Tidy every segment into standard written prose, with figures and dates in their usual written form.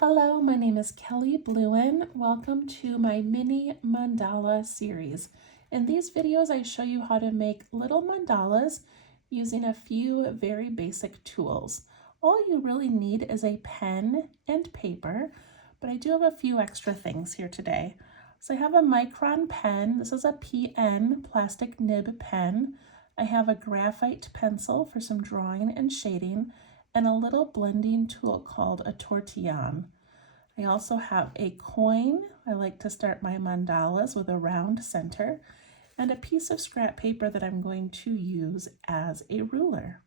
Hello, my name is Kelly Bluen. Welcome to my Mini-Mandala series. In these videos, I show you how to make little mandalas using a few very basic tools. All you really need is a pen and paper, but I do have a few extra things here today. So I have a micron pen. This is a PN plastic nib pen. I have a graphite pencil for some drawing and shading, and a little blending tool called a tortillon. I also have a coin. I like to start my mandalas with a round center, and a piece of scrap paper that I'm going to use as a ruler.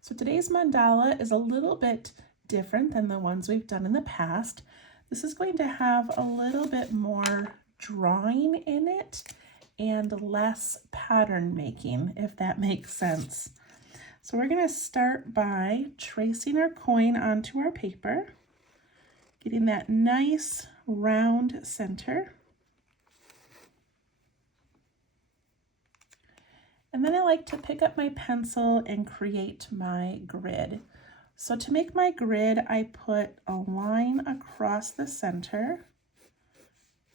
So today's mandala is a little bit different than the ones we've done in the past. This is going to have a little bit more drawing in it and less pattern making, if that makes sense. So we're going to start by tracing our coin onto our paper, getting that nice round center. And then I like to pick up my pencil and create my grid. So to make my grid, I put a line across the center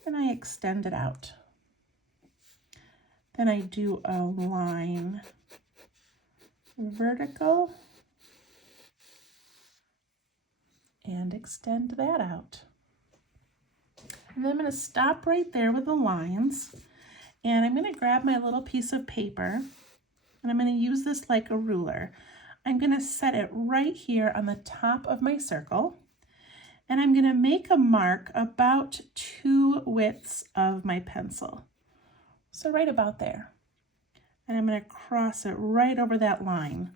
and I extend it out. Then I do a line vertical and extend that out. And then I'm going to stop right there with the lines, and I'm going to grab my little piece of paper and I'm going to use this like a ruler. I'm going to set it right here on the top of my circle, and I'm going to make a mark about 2 widths of my pencil. So right about there. And I'm going to cross it right over that line.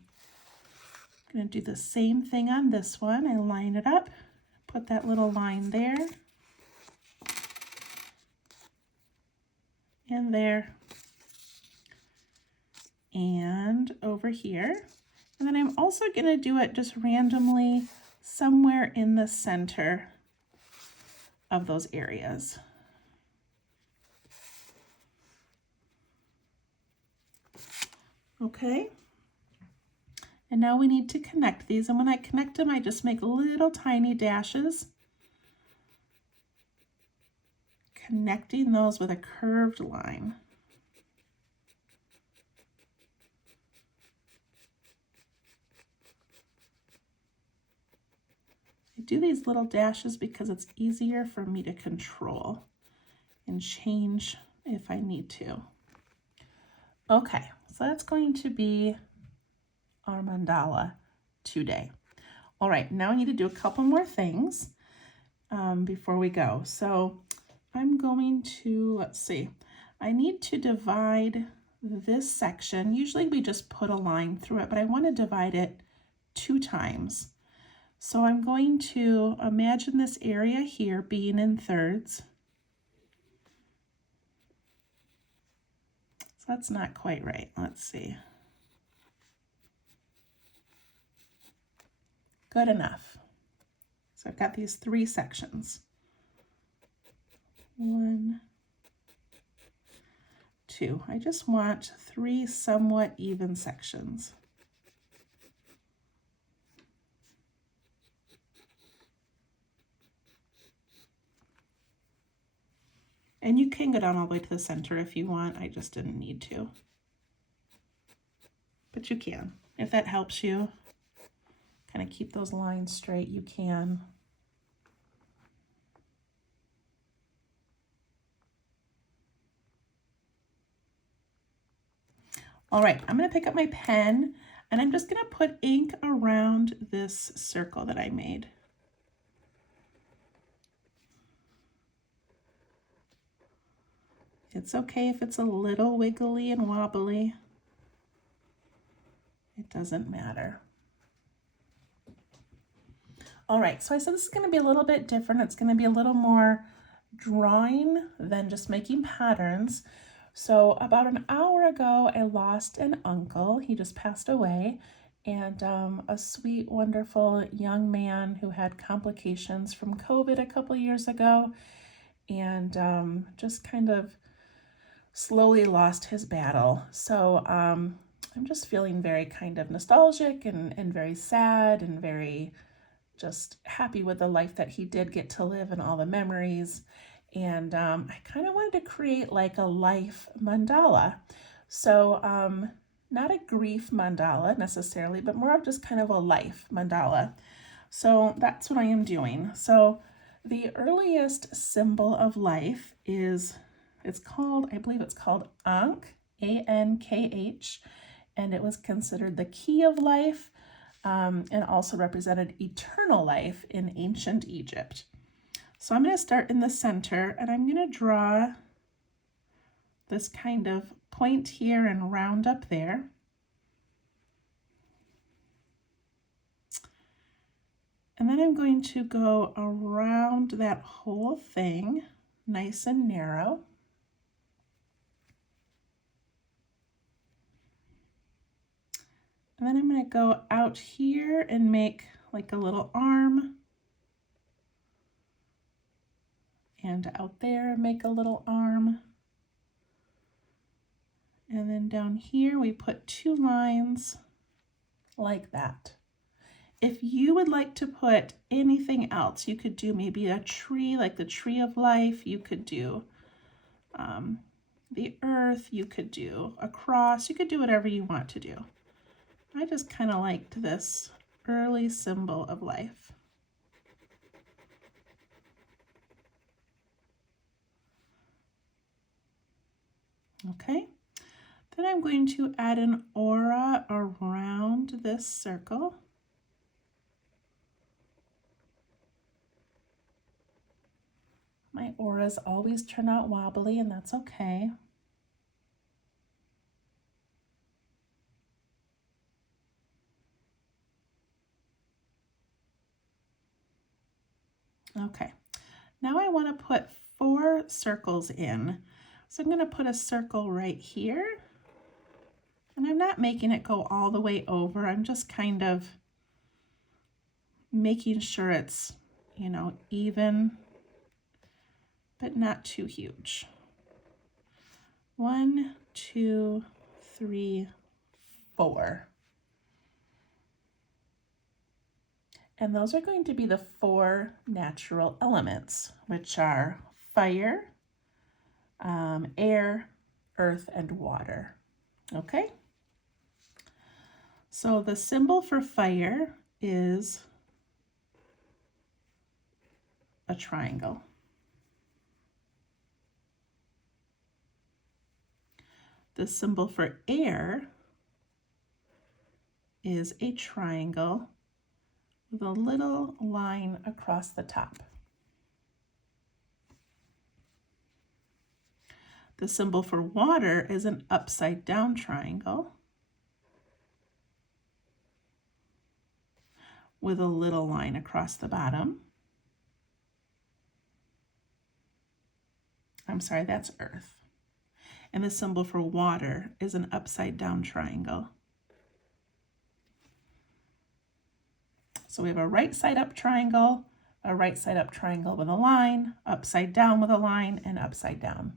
I'm going to do the same thing on this one. I line it up, put that little line there, and there, and over here. And then I'm also going to do it just randomly somewhere in the center of those areas. Okay. And now we need to connect these, and when I connect them, I just make little tiny dashes, connecting those with a curved line. I do these little dashes because it's easier for me to control and change if I need to. Okay, so that's going to be our mandala today. All right, now I need to do a couple more things before we go. So I'm going to, let's see, I need to divide this section. Usually we just put a line through it, but I want to divide it 2 times. So I'm going to imagine this area here being in thirds. So that's not quite right. Let's see. Good enough. So I've got these 3 sections. 1, 2. I just want 3 somewhat even sections. And you can go down all the way to the center if you want. I just didn't need to. But you can. If that helps you kind of keep those lines straight, you can. All right, I'm going to pick up my pen and I'm just going to put ink around this circle that I made. It's okay if it's a little wiggly and wobbly. It doesn't matter. All right, so I said this is going to be a little bit different. It's going to be a little more drawing than just making patterns. So about an hour ago, I lost an uncle. He just passed away, and a sweet, wonderful young man who had complications from COVID a couple years ago, and just kind of slowly lost his battle. So I'm just feeling very kind of nostalgic and very sad and very just happy with the life that he did get to live and all the memories. And I kind of wanted to create like a life mandala. So not a grief mandala necessarily, but more of just kind of a life mandala. So that's what I am doing. So the earliest symbol of life is, I believe it's called Ankh, A-N-K-H, and it was considered the key of life, and also represented eternal life in ancient Egypt. So I'm going to start in the center, and I'm going to draw this kind of point here and round up there. And then I'm going to go around that whole thing, nice and narrow. And then I'm going to go out here and make like a little arm. And out there, make a little arm. And then down here, we put 2 lines like that. If you would like to put anything else, you could do maybe a tree, like the tree of life. You could do the earth. You could do a cross. You could do whatever you want to do. I just kind of liked this early symbol of life. Okay, then I'm going to add an aura around this circle. My auras always turn out wobbly, and that's okay. Okay, now I want to put 4 circles in. So I'm going to put a circle right here, and I'm not making it go all the way over. I'm just kind of making sure it's, you know, even, but not too huge. 1, 2, 3, 4. And those are going to be the 4 natural elements, which are fire, air, earth, and water. Okay? So the symbol for fire is a triangle. The symbol for air is a triangle with a little line across the top. The symbol for water is an upside down triangle with a little line across the bottom. I'm sorry, that's earth. And the symbol for water is an upside down triangle. So we have a right side up triangle, a right side up triangle with a line, upside down with a line, and upside down.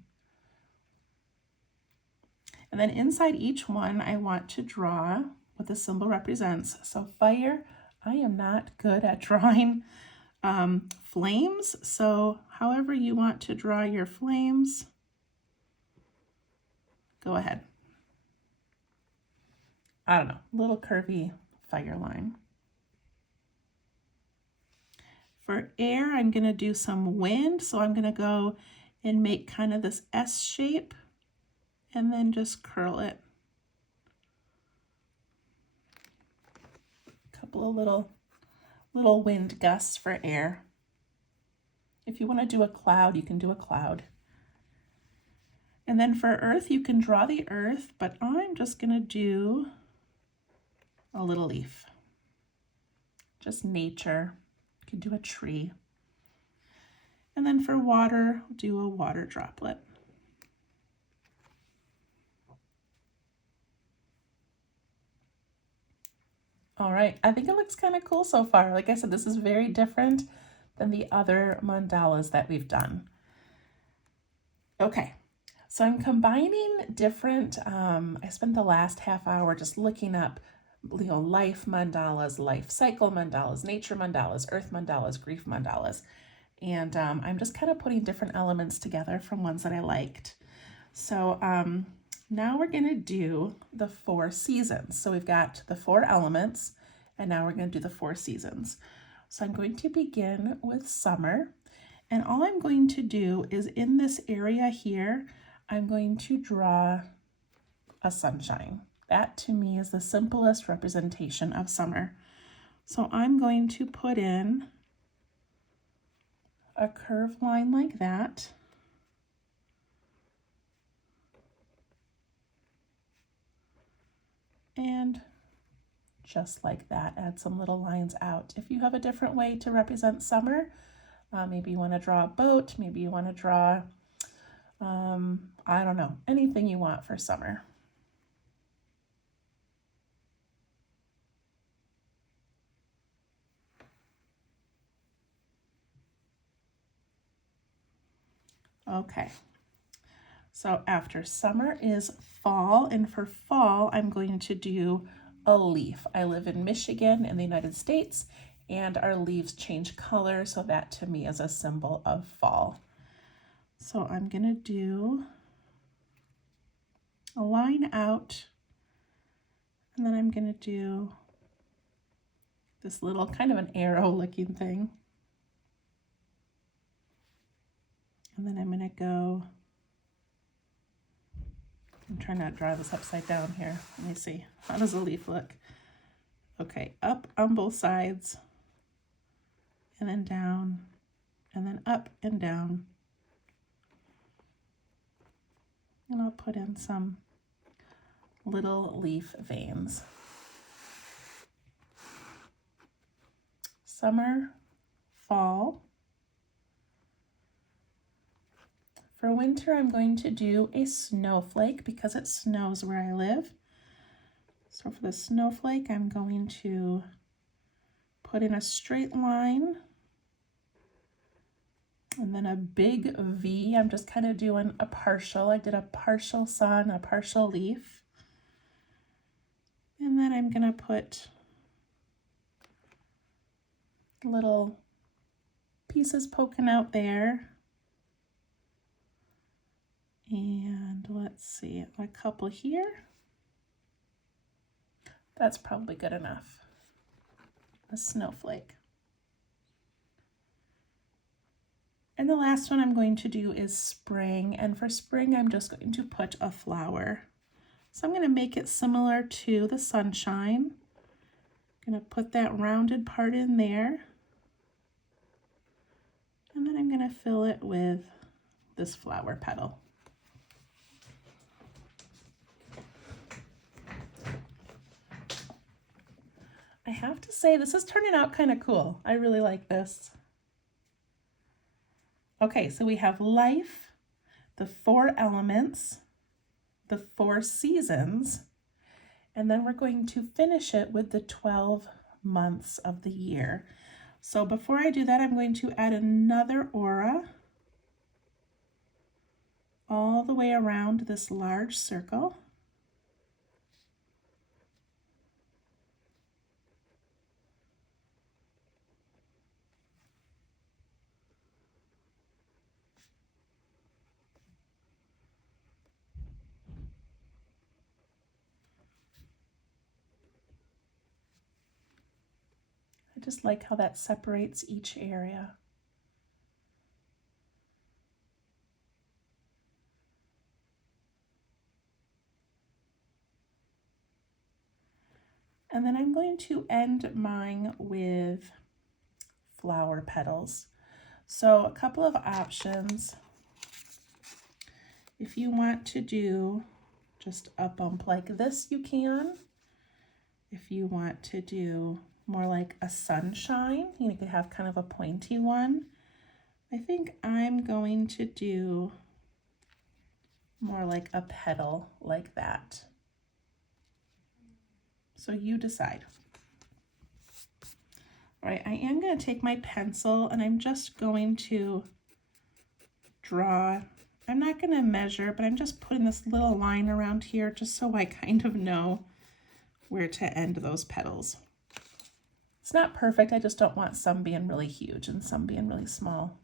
And then inside each one, I want to draw what the symbol represents. So fire, I am not good at drawing flames. So however you want to draw your flames, go ahead. I don't know, little curvy fire line. For air, I'm going to do some wind. So I'm going to go and make kind of this S shape and then just curl it. A couple of little wind gusts for air. If you want to do a cloud, you can do a cloud. And then for earth, you can draw the earth, but I'm just going to do a little leaf. Just nature. You can do a tree. And then for water, do a water droplet. All right, I think it looks kind of cool so far. Like I said, this is very different than the other mandalas that we've done. Okay, so I'm combining different, I spent the last half hour just looking up life mandalas, life cycle mandalas, nature mandalas, earth mandalas, grief mandalas. And I'm just kind of putting different elements together from ones that I liked. So now we're going to do the 4 seasons. So we've got the 4 elements, and now we're going to do the 4 seasons. So I'm going to begin with summer. And all I'm going to do is in this area here, I'm going to draw a sunshine. That to me is the simplest representation of summer. So I'm going to put in a curved line like that. And just like that, add some little lines out. If you have a different way to represent summer, maybe you want to draw a boat, maybe you want to draw, I don't know, anything you want for summer. Okay, so after summer is fall, and for fall, I'm going to do a leaf. I live in Michigan in the United States, and our leaves change color, so that to me is a symbol of fall. So I'm gonna do a line out, and then I'm gonna do this little kind of an arrow looking thing. And then I'm gonna go, I'm trying not to draw this upside down here. Let me see, how does a leaf look? Okay, up on both sides, and then down, and then up and down. And I'll put in some little leaf veins. Summer, fall. For winter, I'm going to do a snowflake because it snows where I live. So for the snowflake, I'm going to put in a straight line and then a big V. I'm just kind of doing a partial. I did a partial sun, a partial leaf. And then I'm going to put little pieces poking out there. And let's see, a couple here. That's probably good enough. A snowflake. And the last one I'm going to do is spring. And for spring, I'm just going to put a flower. So I'm going to make it similar to the sunshine. I'm going to put that rounded part in there. And then I'm going to fill it with this flower petal. I have to say, this is turning out kind of cool. I really like this. Okay, so we have life, the 4 elements, the 4 seasons, and then we're going to finish it with the 12 months of the year. So before I do that, I'm going to add another aura all the way around this large circle. I just like how that separates each area. And then I'm going to end mine with flower petals. So a couple of options. If you want to do just a bump like this, you can. If you want to do more like a sunshine, you could have kind of a pointy one. I think I'm going to do more like a petal like that. So you decide. All right, I am going to take my pencil and I'm just going to draw. I'm not going to measure, but I'm just putting this little line around here just so I kind of know where to end those petals. It's not perfect, I just don't want some being really huge and some being really small.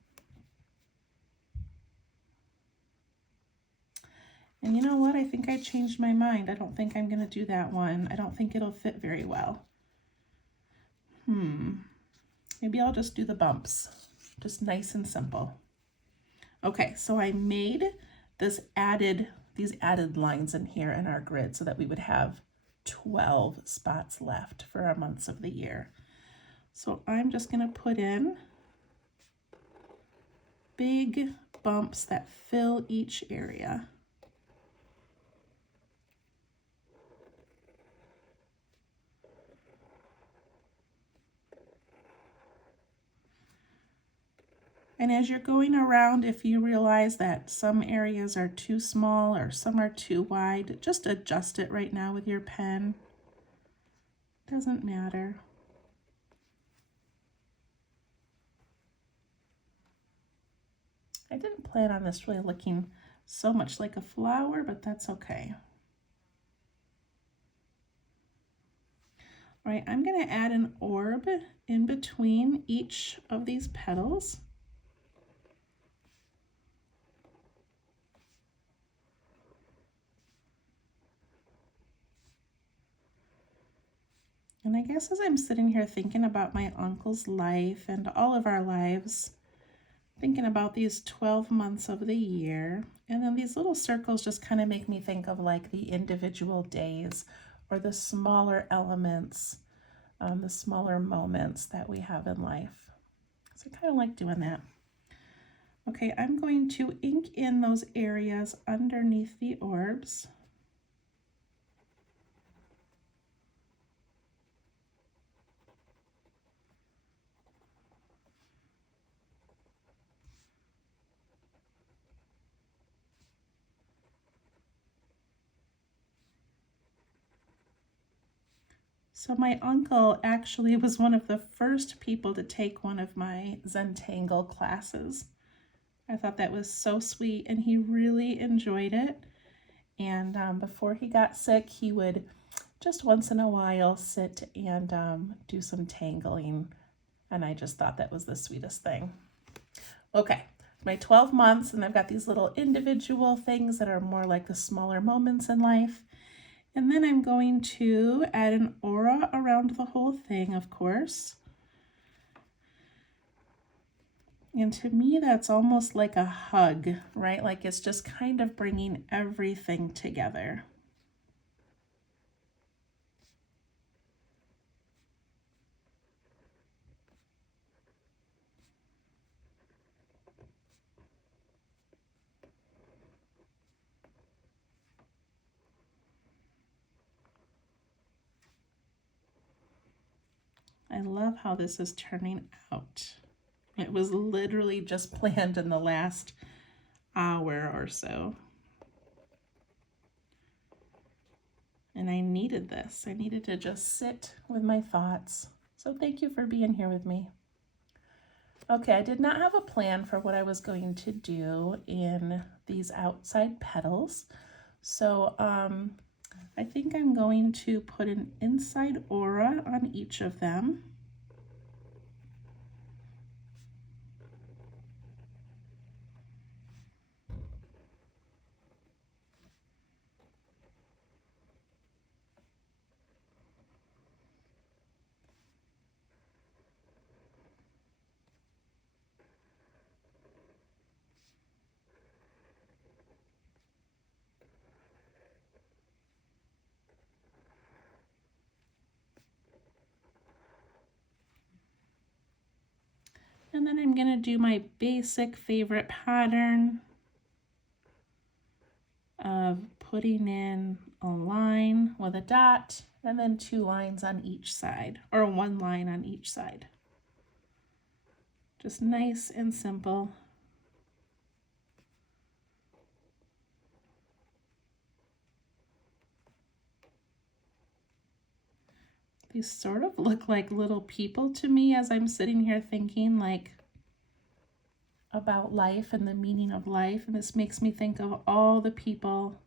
And you know what? I think I changed my mind. I don't think I'm going to do that one. I don't think it'll fit very well. Maybe I'll just do the bumps. Just nice and simple. Okay, so I made these added lines in here in our grid so that we would have 12 spots left for our months of the year. So I'm just going to put in big bumps that fill each area. And as you're going around, if you realize that some areas are too small or some are too wide, just adjust it right now with your pen. Doesn't matter. I didn't plan on this really looking so much like a flower, but that's okay. All right, I'm going to add an orb in between each of these petals. And I guess as I'm sitting here thinking about my uncle's life and all of our lives, thinking about these 12 months of the year, and then these little circles just kind of make me think of like the individual days or the smaller elements, the smaller moments that we have in life. So I kind of like doing that. Okay, I'm going to ink in those areas underneath the orbs. So my uncle actually was one of the first people to take one of my Zentangle classes. I thought that was so sweet, and he really enjoyed it. And before he got sick, he would just once in a while sit and do some tangling. And I just thought that was the sweetest thing. Okay, my 12 months, and I've got these little individual things that are more like the smaller moments in life. And then I'm going to add an aura around the whole thing, of course. And to me, that's almost like a hug, right? Like it's just kind of bringing everything together. I love how this is turning out. It was literally just planned in the last hour or so. And I needed this. I needed to just sit with my thoughts. So thank you for being here with me. Okay, I did not have a plan for what I was going to do in these outside petals. So I think I'm going to put an inside aura on each of them. And then I'm going to do my basic favorite pattern of putting in a line with a dot and then 2 lines on each side, or 1 line on each side. Just nice and simple. These sort of look like little people to me as I'm sitting here thinking like about life and the meaning of life. And this makes me think of all the people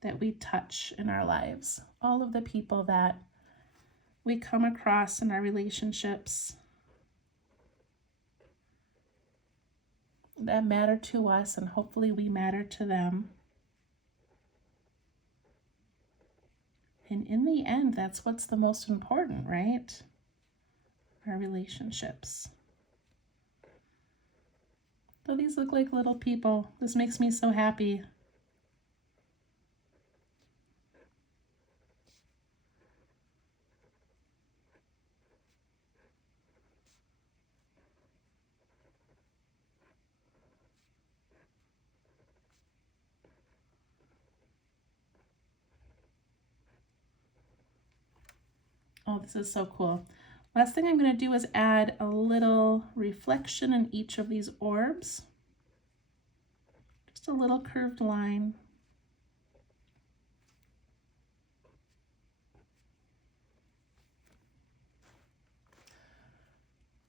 that we touch in our lives, all of the people that we come across in our relationships that matter to us, and hopefully we matter to them. And in the end, that's what's the most important, right? Our relationships. So these look like little people. This makes me so happy. Oh, this is so cool. Last thing I'm going to do is add a little reflection in each of these orbs. Just a little curved line.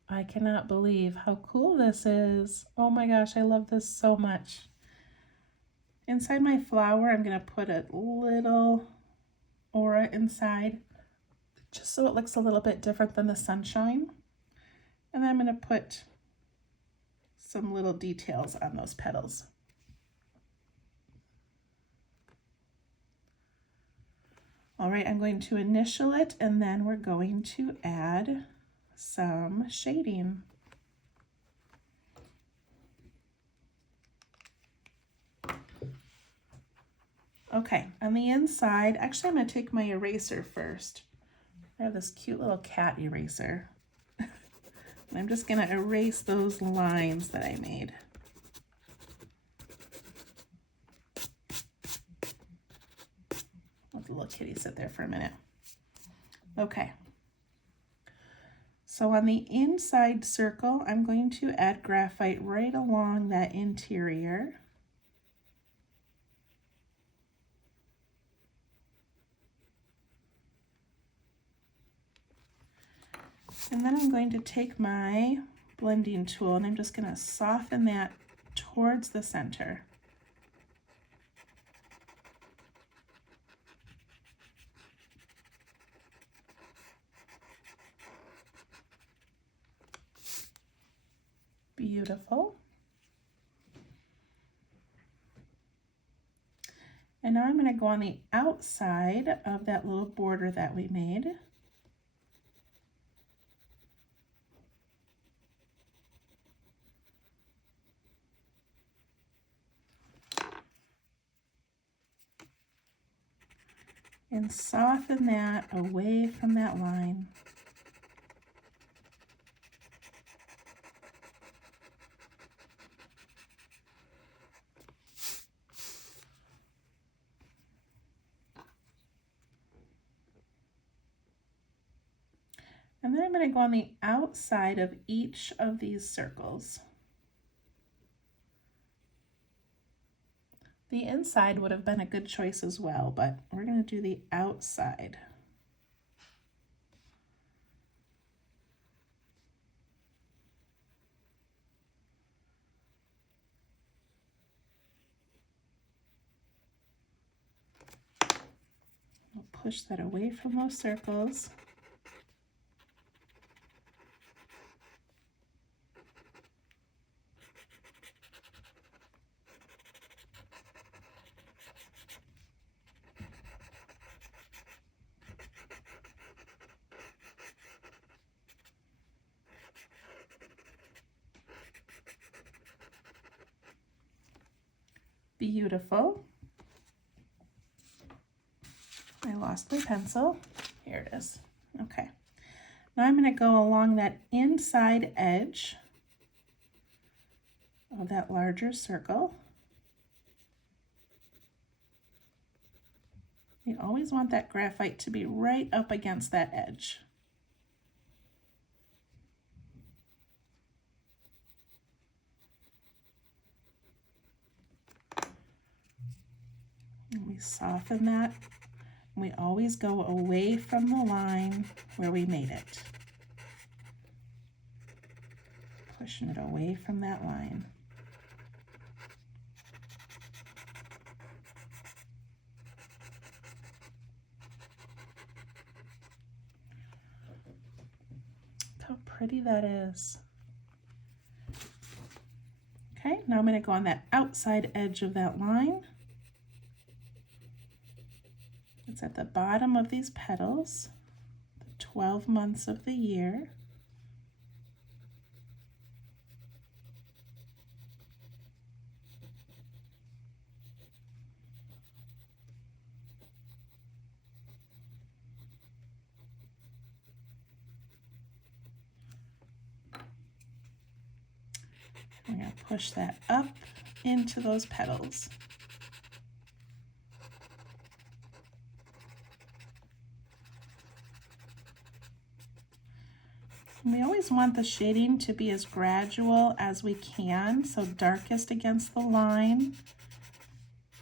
I cannot believe how cool this is. Oh my gosh, I love this so much. Inside my flower, I'm going to put a little aura inside, just so it looks a little bit different than the sunshine. And then I'm going to put some little details on those petals. All right, I'm going to initial it, and then we're going to add some shading. Okay, on the inside, actually I'm going to take my eraser first. I have this cute little cat eraser. And I'm just going to erase those lines that I made. Let the little kitty sit there for a minute. Okay. So on the inside circle, I'm going to add graphite right along that interior. And then I'm going to take my blending tool and I'm just going to soften that towards the center. Beautiful. And now I'm going to go on the outside of that little border that we made. And soften that away from that line. And then I'm going to go on the outside of each of these circles. The inside would have been a good choice as well, but we're going to do the outside. We'll push that away from those circles. Beautiful. I lost my pencil. Here it is. Okay. Now I'm going to go along that inside edge of that larger circle. We always want that graphite to be right up against that edge. And we soften that. We always go away from the line where we made it. Pushing it away from that line. pretty that is. Okay, now I'm going to go on that outside edge of that line. It's at the bottom of these petals, the 12 months of the year. I'm going to push that up into those petals. And we always want the shading to be as gradual as we can, so darkest against the line,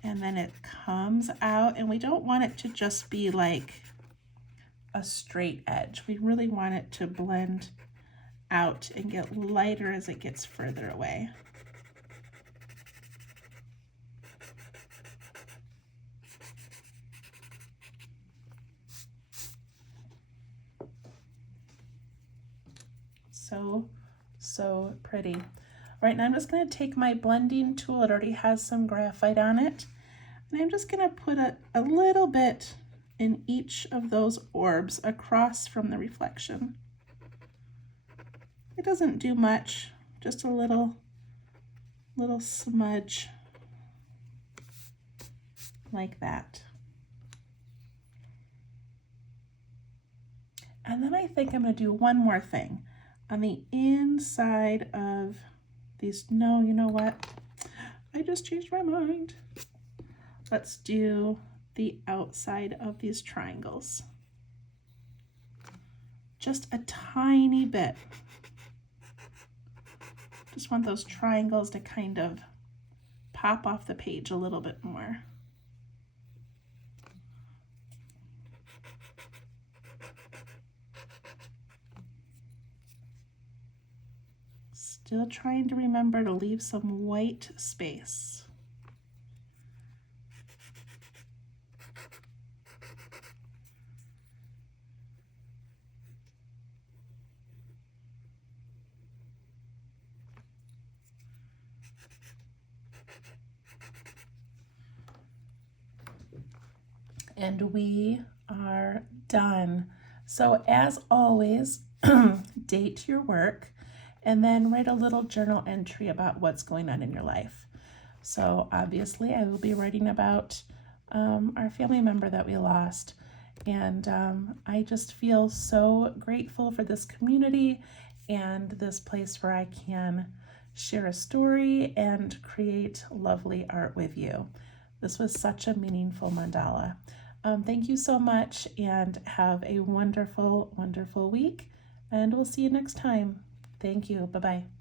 and then it comes out, and we don't want it to just be like a straight edge. We really want it to blend out and get lighter as it gets further away. So pretty. All right, now I'm just going to take my blending tool. It already has some graphite on it. And I'm just going to put a little bit in each of those orbs across from the reflection. It doesn't do much, just a little smudge like that. And then I think I'm going to do one more thing. On the inside of these, no, you know what? I just changed my mind. Let's do the outside of these triangles. Just a tiny bit. Just want those triangles to kind of pop off the page a little bit more. Still trying to remember to leave some white space. And we are done. So as always, date your work and then write a little journal entry about what's going on in your life. So obviously I will be writing about our family member that we lost. And I just feel so grateful for this community and this place where I can share a story and create lovely art with you. This was such a meaningful mandala. Thank you so much and have a wonderful, wonderful week. And we'll see you next time. Thank you. Bye-bye.